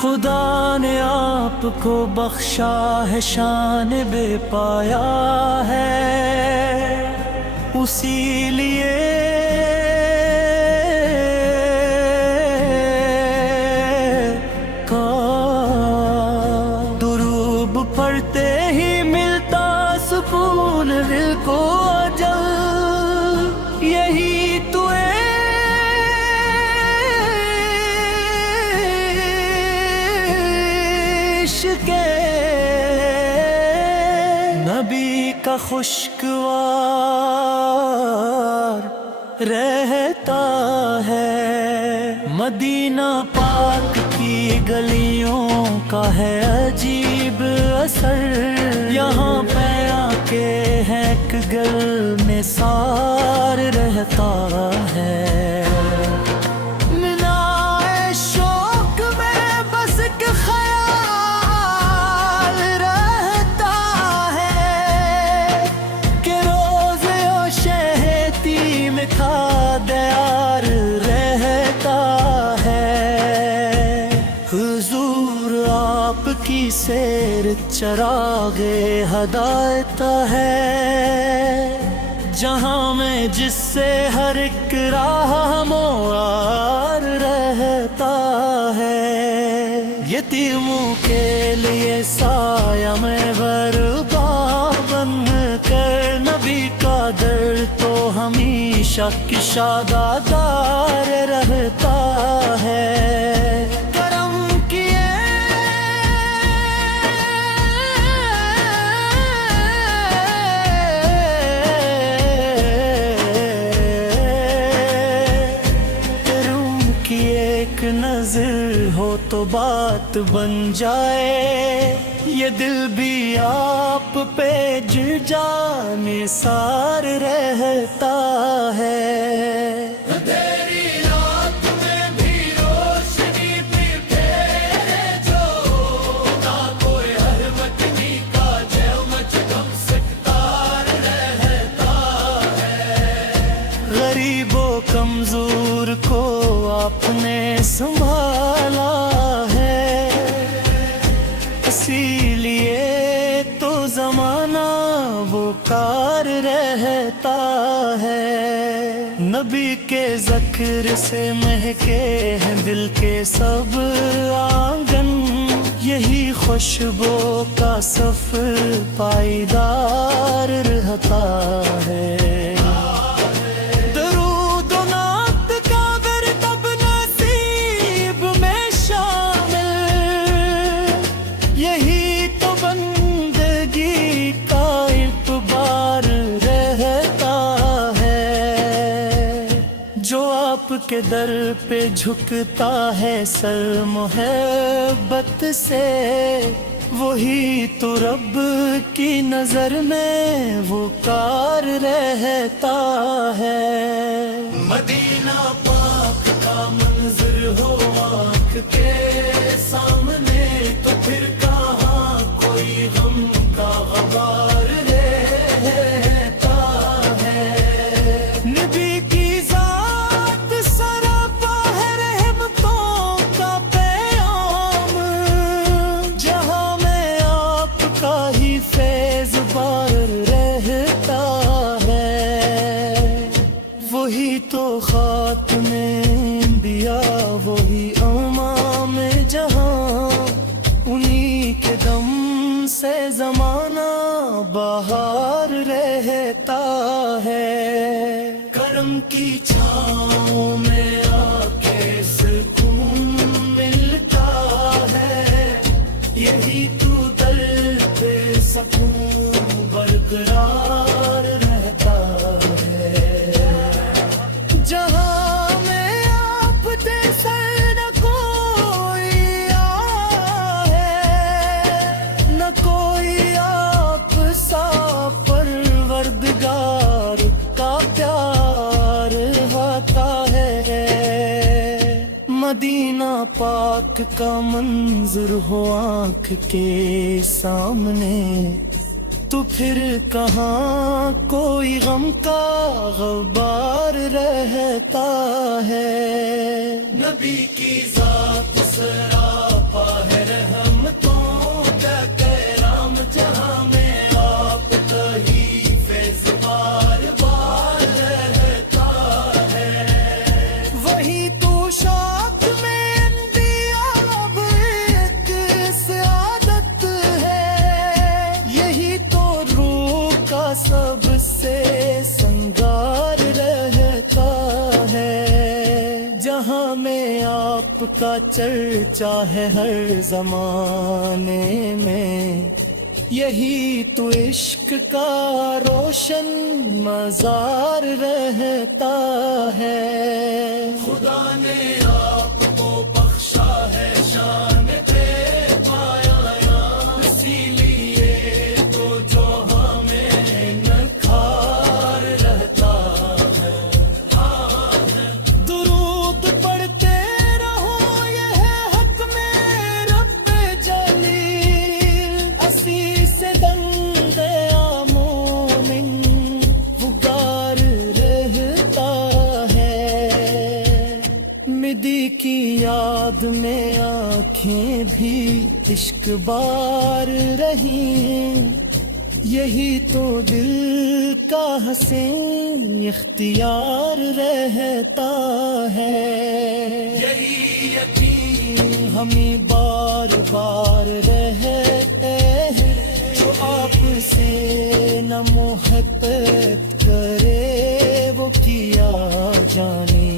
خدا نے آپ کو بخشا ہے شان بے پایا ہے، اسی لیے دروب پڑھتے ہی ملتا سکون دل کو اجل، یہی تو عشق نبی کا خوشگوار رہتا ہے، مدینہ پاک کی گلیوں کا ہے عجیب اثر، یہاں پہ آ کے ایک گل میں سار رہتا ہے، مینائے شوق میں بس ایک خیال رہتا ہے کہ روزے و شہتی میں کھا دیار رہتا ہے، حضور آپ کی سیر چراغ ہدایت ہے، جہاں میں جس سے ہر ایک راہ موار رہتا ہے، یتیموں کے لیے سایہ میں برپا بن کر نبی کا در تو ہمیشہ کشادہ-دار رہتا ہے، کرم کیے ایک نظر ہو تو بات بن جائے، یہ دل بھی آپ پہ جانے سار رہتا ہے، اندھیری رات میں بھی روشنی بھی پھیرے جو، نہ کوئی ہر وطنی کا جو مچ غم سکتار رہتا ہے، غریب و کمزور کو آپ نے سنبھالا ہے، اسی لیے تو زمانہ وہ کار رہتا ہے، نبی کے ذکر سے مہکے ہیں دل کے سب آنگن، یہی خوشبو کا سفر پائیدار رہتا ہے، آپ کے در پہ جھکتا ہے سر محبت سے، وہی تو رب کی نظر میں وہ کار رہتا ہے، مدینہ پاک کا منظر ہو آنکھ کے سامنے تو پھر کہاں کوئی غم کا غبار رہتا ہے، نبی کی وہی تو خاتم انبیاء وہی امام جہاں، انہی کے دم سے زمانہ بہار رہتا ہے، کرم کی چھاؤں میں آ کے سکون ملتا ہے، یہی تو دل پہ سکون برقرار رہتا ہے، جہاں میں آپ جیسا نہ کوئی ہے، نہ کوئی آپ سا پروردگار کا پیار ہوتا ہے، مدینہ پاک کا منظر ہو آنکھ کے سامنے تو پھر کہاں کوئی غم کا غبار رہتا ہے، نبی کی ذات سراپا آپ کا چرچا ہے ہر زمانے میں، یہی تو عشق کا روشن مزار رہتا ہے۔ خدا نے آپ کو بخشا ہے شان پہ پایا، اسی لیے تو جو ہمیں نکھار رہتا ہے۔ درود پڑھتے رہو یہ ہے حق میں رب جلیل، اسی سے دند مومن پکار رہتا ہے۔ مدی کی یاد میں آنکھیں بھی عشق بار رہی ہیں، یہی تو دل کا حسین اختیار رہتا ہے۔ یہی یقین ہمیں بار بار رہتے ہیں، جو آپ سے نہ محبت کرے وہ کیا جانے،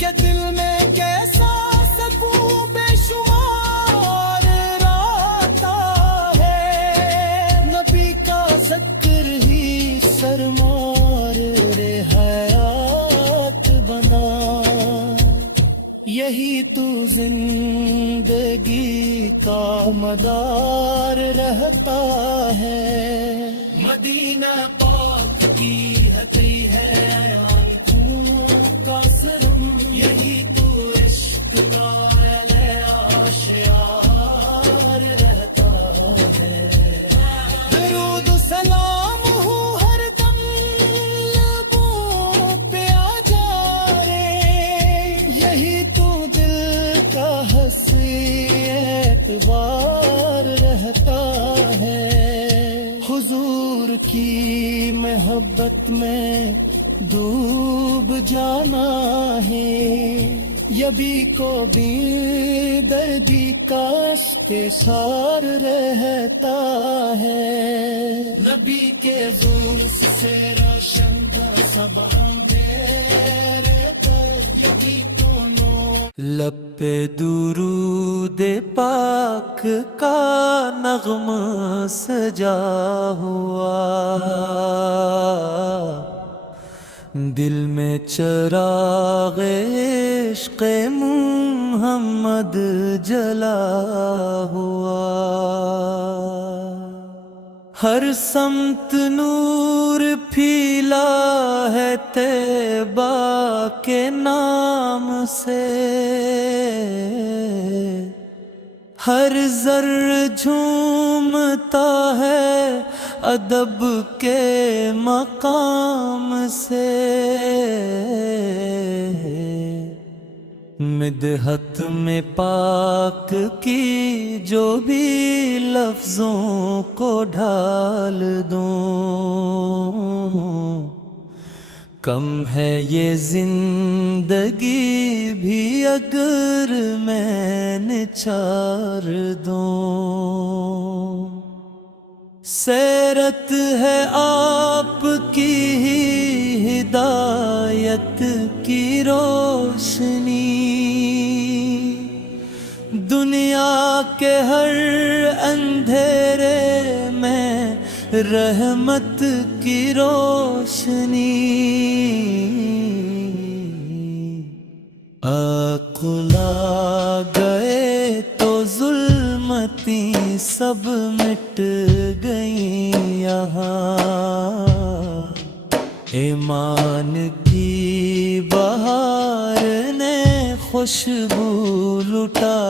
کہ دل میں کیسا سکون بے شمار رہتا ہے۔ نبی کا ذکر ہی سرمار حیات بنا، یہی تو زندگی کا مدار رہتا ہے۔ مدینہ پاک کی حتی ہے آنکھوں کا سرم، یہی تو عشق کا آشیار رہتا ہے۔ درود و سلام ہو ہر دم لبوں پہ آ جارے، یہی تو دل کا حسی اعتبار رہتا ہے۔ حضور کی محبت میں ڈوب جانا ہے، یبی کو بھی دردی کا استحصار رہتا ہے۔ نبی کے زور سے روشن سب اندھیرے پر، یہی دونوں لب پہ درود پاک کا نغمہ سجا ہوا، دل میں چراغ عشق محمد جلا ہوا، ہر سمت نور پھیلا ہے طیبہ کے نام سے، ہر ذرہ جھومتا ہے ادب کے مقام سے، مدحت میں پاک کی جو بھی لفظوں کو ڈھال دوں، کم ہے یہ زندگی بھی اگر میں نچار دوں، سیرت ہے آپ کی ہی ہدایت کی روشنی، دنیا کے ہر اندھیرے میں رحمت کی روشنی، اقلا گئے تو ظلمتی سب مٹ گئی یہاں، ایمان کی بہار نے خوشبو لٹا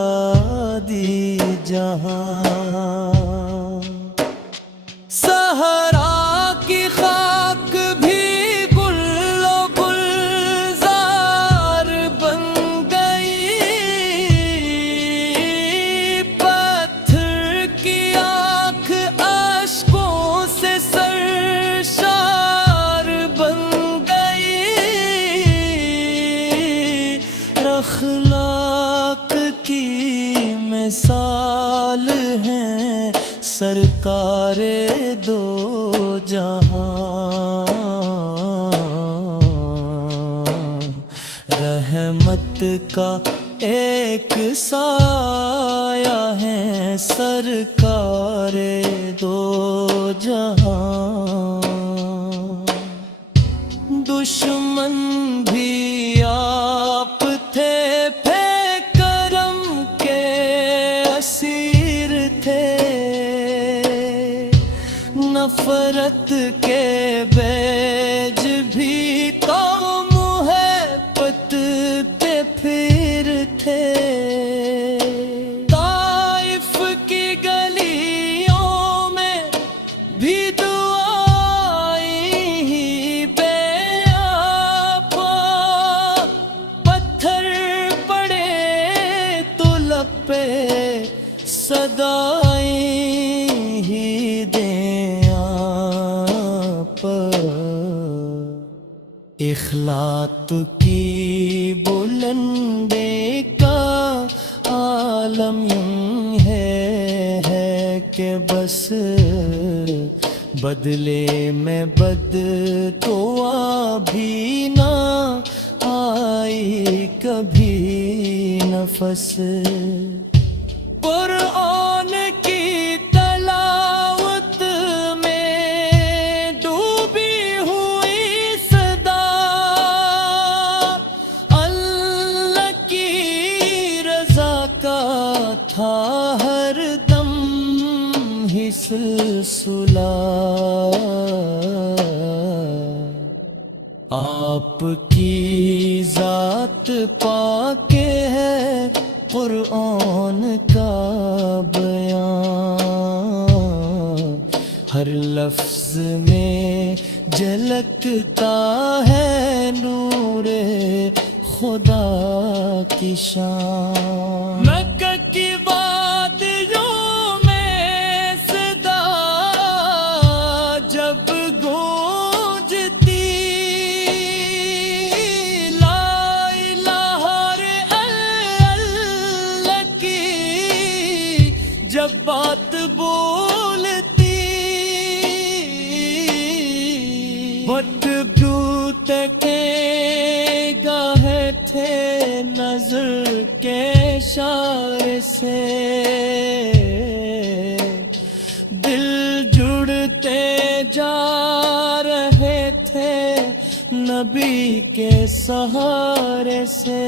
دی جہاں، صحرا کی خاک بھی گل و گلزار بن گئی، پتھر کی آنکھ اشکوں سے سرشار بن گئی، اخلاق کی مثال ہیں سرکار دو جہاں، رحمت کا ایک سایہ ہے سرکار دو جہاں، دشمن بھی آپ تھے پھر کرم کے اسیر تھے، نفرت کے بیج بھی قوم محبت پہ پھر تھے، طائف کی گلیوں میں بھی دعائیں ہی بے آپا، پتھر پڑے تو لب پہ صدائیں ہی دیں آپ، اخلاق کی بلندی کا عالم یوں ہے کہ بس بدلے میں بد تو بھی نہ آئی کبھی نفس، قرآن کی تلاوت میں ڈوبی ہوئی صدا، اللہ کی رضا کا تھا ہر دم ہی سلسلہ، آپ کی ذات پاک ہے قرآن کا بیان، ہر لفظ میں جھلکتا ہے نور خدا کی شان، مکہ کی وادیوں میں صدا جب گونجتی، لا الہ الا اللہ کی جب بات بولتی، بت بھوت کے گاہے تھے نظر کے اشارے سے، دل جڑتے جا رہے تھے نبی کے سہارے سے،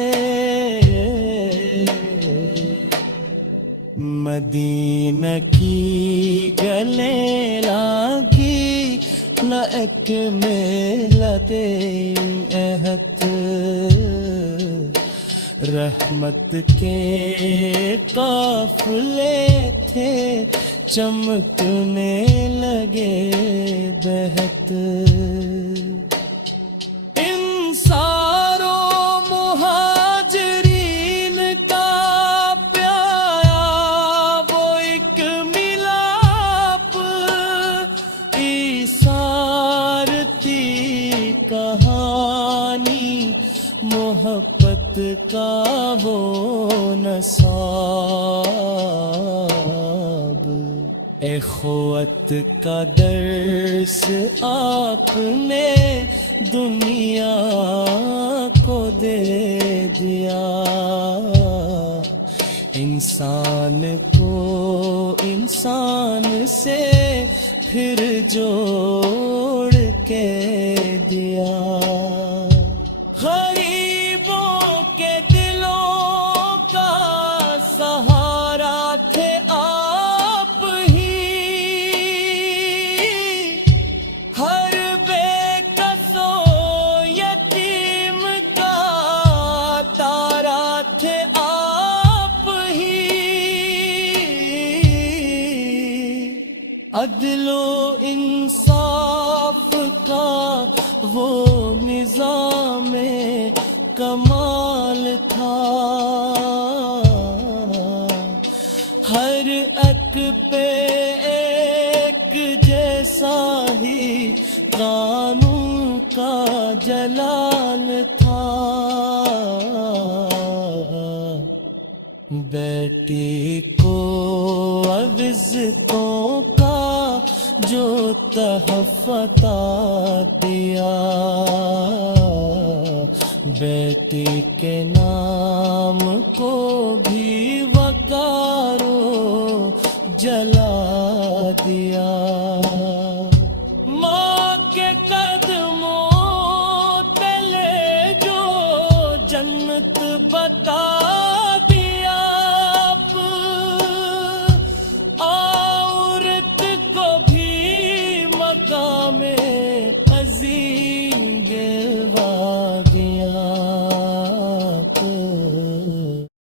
مدینہ کی گلیں لاگی نہ ایک ملت عہد، رحمت کے قافلے تھے چمکنے لگے بہت، انصار و مہاجرین کا پیایا وہ ایک ملاپ، ایثار تھی کہانی محبت کا وہ نصاب، اخوت کا درس آپ نے دنیا کو دے دیا، انسان کو انسان سے پھر جوڑ کے دیا، غریبوں کے دلوں کا سہارا تھے آپ ہی، ہر بے کس و یتیم کا تارا تھے آپ ہی، عدل و انصاف کا وہ نظام کمال تھا، ہر ایک پہ ایک جیسا ہی قانون کا جلال تھا، بیٹی کو عزتوں کا جو تحفہ دیا، بیٹے کے نام کو بھی وقارو جلا